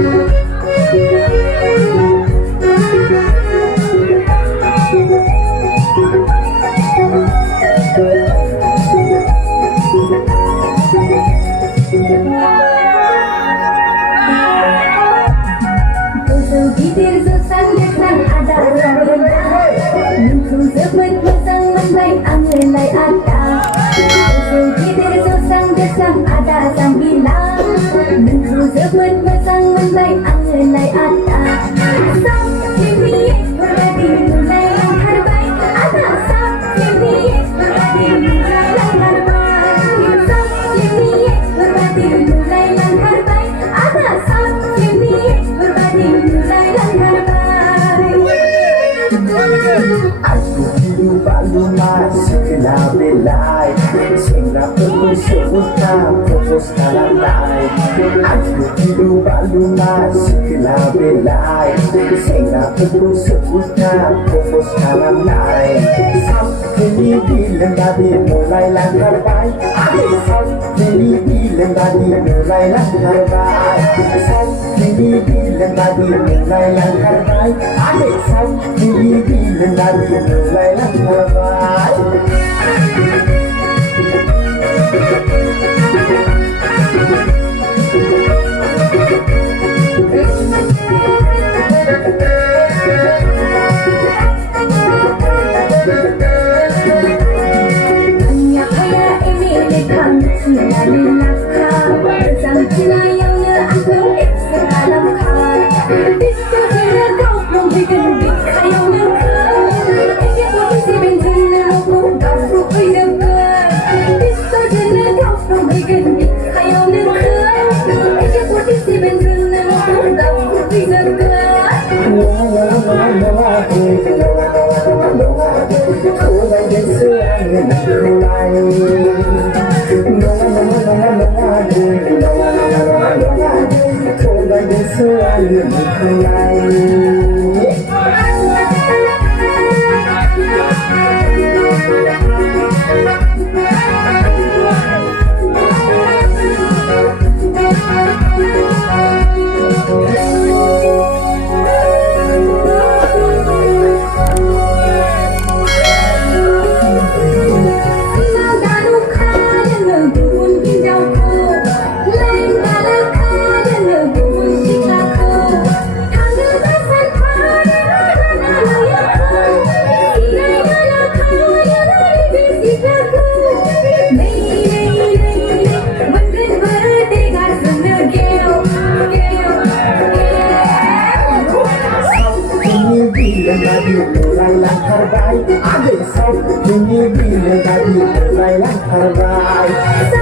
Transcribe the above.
Bibir susang-susang ada Muncul sebut musang membaik angelai ada Bibir susang-susang ada sambilan Muncul sebut musang membaik angelai ada Sang kini berarti mulai yang terbaik Ada sang kini berarti mulai yang terbaik Sang kini berarti mulai yang terbaik Ada sang kini berarti mulai yang terbaik Aku hidup alumah segala belai Sehingga permusuhnya fokus dalam lain Aku hidup alumah segala belai Sehingga permusuhnya fokus dalam lain Sampai bilang tadi mulai langgar baik Sampai bilang tadi mulai langgar baik Sampai bilang tadi mulai langgar baik Sampai bilang tadi mulai langgar baik mulai langkah baik Adik sok ini bila tadi mulai langkah baik